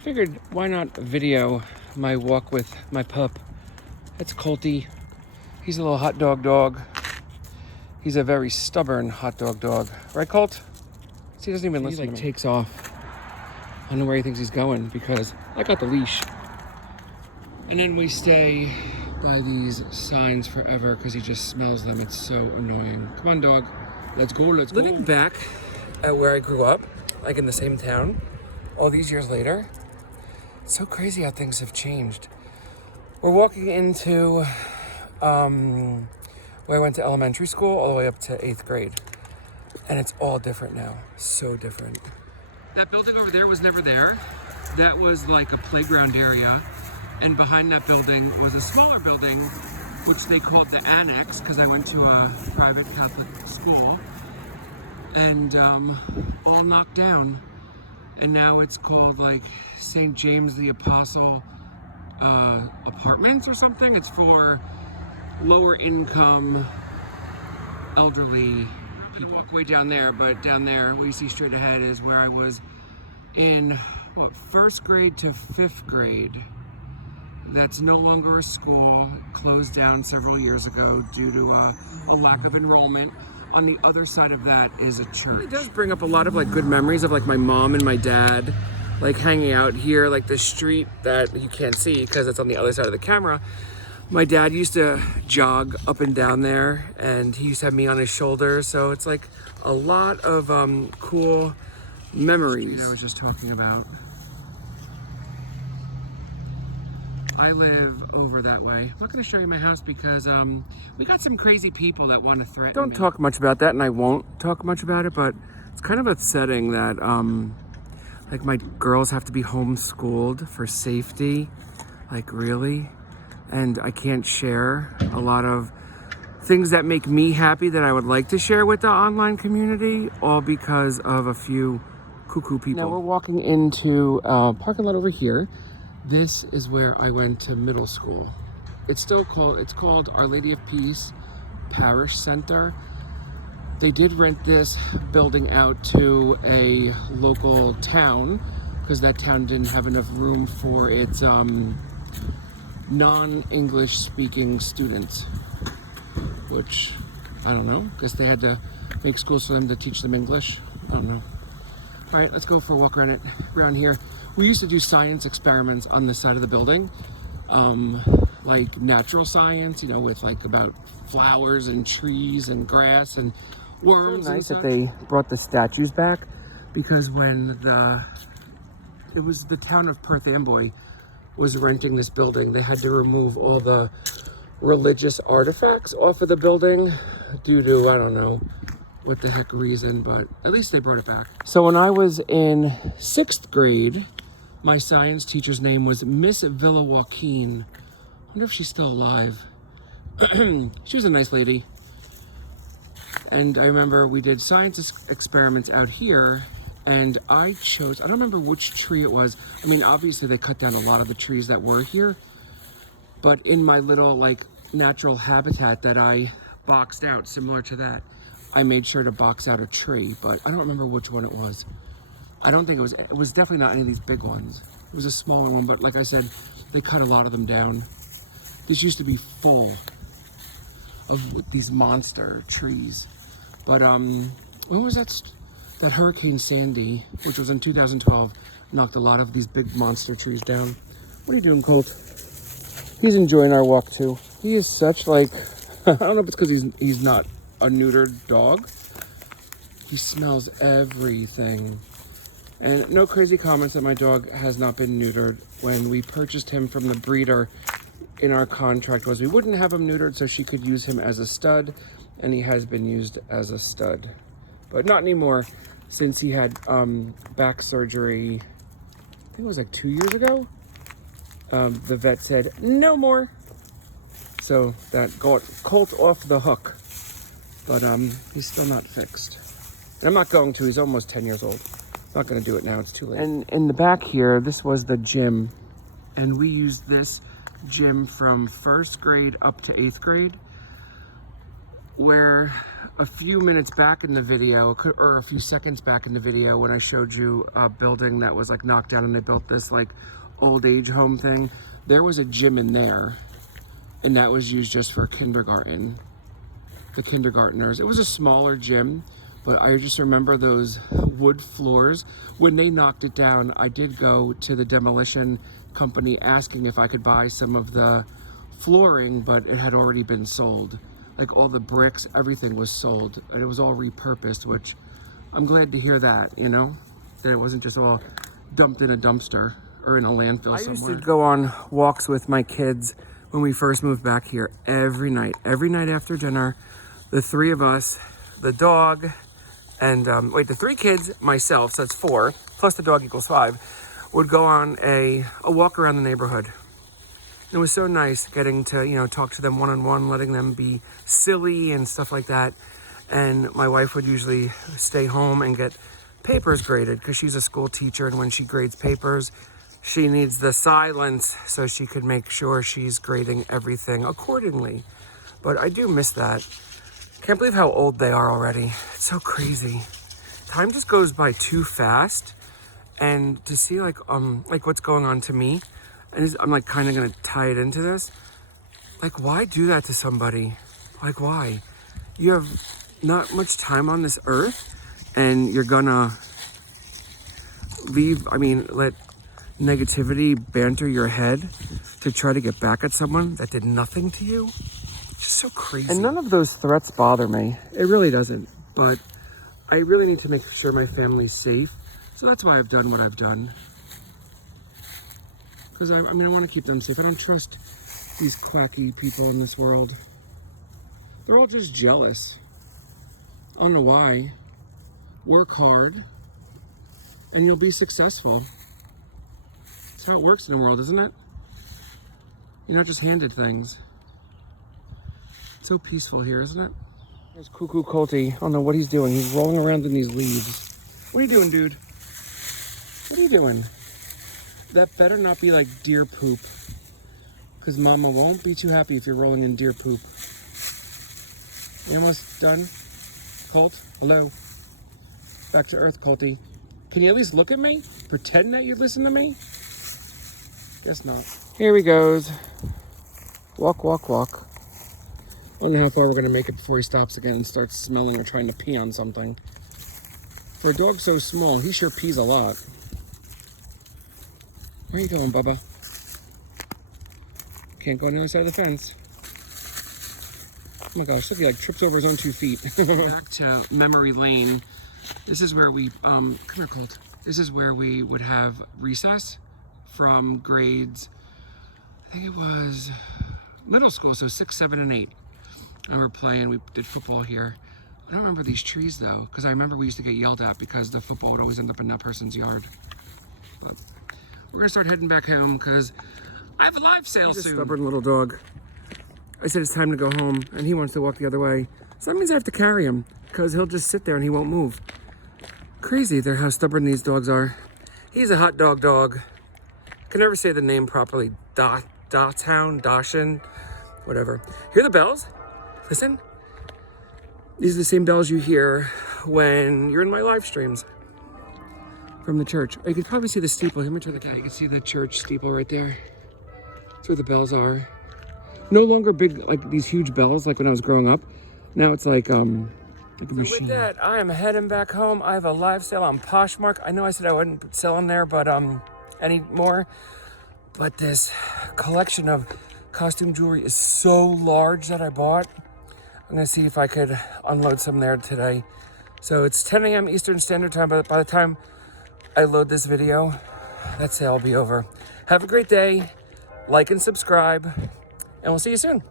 Figured why not video my walk with my pup. That's Colty. He's a little hot dog. He's a very stubborn hot dog. Right, Colt? So he doesn't even listen to me. He takes off. I don't know where he thinks he's going because I got the leash. And then we stay by these signs forever because he just smells them. It's so annoying. Come on, dog. Let's go. Living back at where I grew up, like in the same town, all these years later, it's so crazy how things have changed. We're walking into where I went to elementary school all the way up to 8th grade. And it's all different now. So different. That building over there was never there. That was like a playground area. And behind that building was a smaller building, which they called the Annex, because I went to a private Catholic school. And all knocked down. And now it's called like St. James the Apostle Apartments or something. It's for lower income, elderly people. Walk way down there, but down there, what you see straight ahead is where I was in, first grade to 5th grade. That's no longer a school, closed down several years ago due to a lack of enrollment. On the other side of that is a church. It does bring up a lot of like good memories of like my mom and my dad like hanging out here, like the street that you can't see because it's on the other side of the camera. My dad used to jog up and down there and he used to have me on his shoulder. So it's like a lot of cool memories. I was just talking about. I live over that way. I'm not going to show you my house because we got some crazy people that want to threaten me. Don't talk much about that, and I won't talk much about it, but it's kind of upsetting that like my girls have to be homeschooled for safety. Like, really? And I can't share a lot of things that make me happy that I would like to share with the online community, all because of a few cuckoo people. Now we're walking into a parking lot over here. This is where I went to middle school. It's called Our Lady of Peace Parish Center. They did rent this building out to a local town because that town didn't have enough room for its non-English speaking students, which I don't know, because they had to make schools for them to teach them English. I don't know. All right, let's go for a walk around here. We used to do science experiments on this side of the building, like natural science, with like about flowers and trees and grass and worms. It's nice that they brought the statues back because when it was the town of Perth Amboy was renting this building, they had to remove all the religious artifacts off of the building due to, I don't know what the heck reason, but at least they brought it back. So when I was in 6th grade, my science teacher's name was Miss Villa Joaquin. I wonder if she's still alive. She was a nice lady. And I remember we did science experiments out here, and I don't remember which tree it was. I mean, obviously they cut down a lot of the trees that were here, but in my little like natural habitat that I boxed out, similar to that, I made sure to box out a tree, but I don't remember which one it was. I don't think it was definitely not any of these big ones. It was a smaller one, but like I said, they cut a lot of them down. This used to be full of these monster trees. But when was that Hurricane Sandy, which was in 2012, knocked a lot of these big monster trees down. What are you doing, Colt? He's enjoying our walk too. He is such like, I don't know if it's because he's not a neutered dog. He smells everything. And no crazy comments that my dog has not been neutered. When we purchased him from the breeder, in our contract was we wouldn't have him neutered so she could use him as a stud, and he has been used as a stud. But not anymore, since he had back surgery, I think it was like 2 years ago. The vet said, no more. So that got Colt off the hook. But he's still not fixed. And I'm not going to, he's almost 10 years old. I'm not going to do it now, it's too late. And in the back here, this was the gym. And we used this gym from 1st grade up to 8th grade, where a few minutes back in the video, or a few seconds back in the video, when I showed you a building that was like knocked down and they built this like old age home thing, there was a gym in there, and that was used just for kindergarten, the kindergartners. It was a smaller gym, but I just remember those wood floors. When they knocked it down, I did go to the demolition company asking if I could buy some of the flooring, but it had already been sold. Like all the bricks, everything was sold, and it was all repurposed, which I'm glad to hear that, you know, that it wasn't just all dumped in a dumpster or in a landfill somewhere. I used to go on walks with my kids when we first moved back here every night after dinner. The three of us, the dog, and the three kids, myself, so that's 4, plus the dog equals 5, would go on a walk around the neighborhood. It was so nice getting to, you know, talk to them one-on-one, letting them be silly and stuff like that. And my wife would usually stay home and get papers graded because she's a school teacher, and when she grades papers, she needs the silence so she could make sure she's grading everything accordingly. But I do miss that. Can't believe how old they are already. It's so crazy. Time just goes by too fast, and to see like what's going on to me, and I'm like kind of gonna tie it into this. Like, why do that to somebody? Like, why? You have not much time on this earth, and you're gonna let negativity banter your head to try to get back at someone that did nothing to you. It's just so crazy. And none of those threats bother me. It really doesn't. But I really need to make sure my family's safe. So that's why I've done what I've done. Because I want to keep them safe. I don't trust these quacky people in this world. They're all just jealous. I don't know why. Work hard, and you'll be successful. That's how it works in the world, isn't it? You're not just handed things. It's so peaceful here, isn't it? There's Cuckoo Colty. I don't know what he's doing. He's rolling around in these leaves. What are you doing, dude? What are you doing? That better not be like deer poop, because Mama won't be too happy if you're rolling in deer poop. You almost done? Colt? Hello? Back to earth, Colty. Can you at least look at me? Pretend that you listen to me? Guess not. Here he goes. Walk, walk, walk. I don't know how far we're gonna make it before he stops again and starts smelling or trying to pee on something. For a dog so small, he sure pees a lot. Where are you going, Bubba? Can't go on the other side of the fence. Oh my gosh, look, he like trips over his own 2 feet. Back to memory lane. This is where we, come here, Colt. This is where we would have recess from grades, I think it was middle school, so 6, 7, and 8. And we were playing, we did football here. I don't remember these trees though, because I remember we used to get yelled at because the football would always end up in that person's yard. But we're gonna start heading back home because I have a live sale soon. He's a stubborn little dog. I said it's time to go home, and he wants to walk the other way. So that means I have to carry him, because he'll just sit there and he won't move. Crazy how stubborn these dogs are. He's a hot dog dog. I can never say the name properly. Dashin, whatever. Hear the bells? Listen. These are the same bells you hear when you're in my live streams from the church. Oh, you can probably see the steeple. Let me turn the camera. You can see the church steeple right there. That's where the bells are. No longer big, like these huge bells like when I was growing up. Now it's like a machine. So with that, I am heading back home. I have a live sale on Poshmark. I know I said I wouldn't sell on there, but anymore. But this collection of costume jewelry is so large that I bought. I'm gonna see if I could unload some there today. So it's 10 a.m. Eastern Standard Time, but by the time I load this video, that sale will be over. Have a great day. Like and subscribe, and we'll see you soon.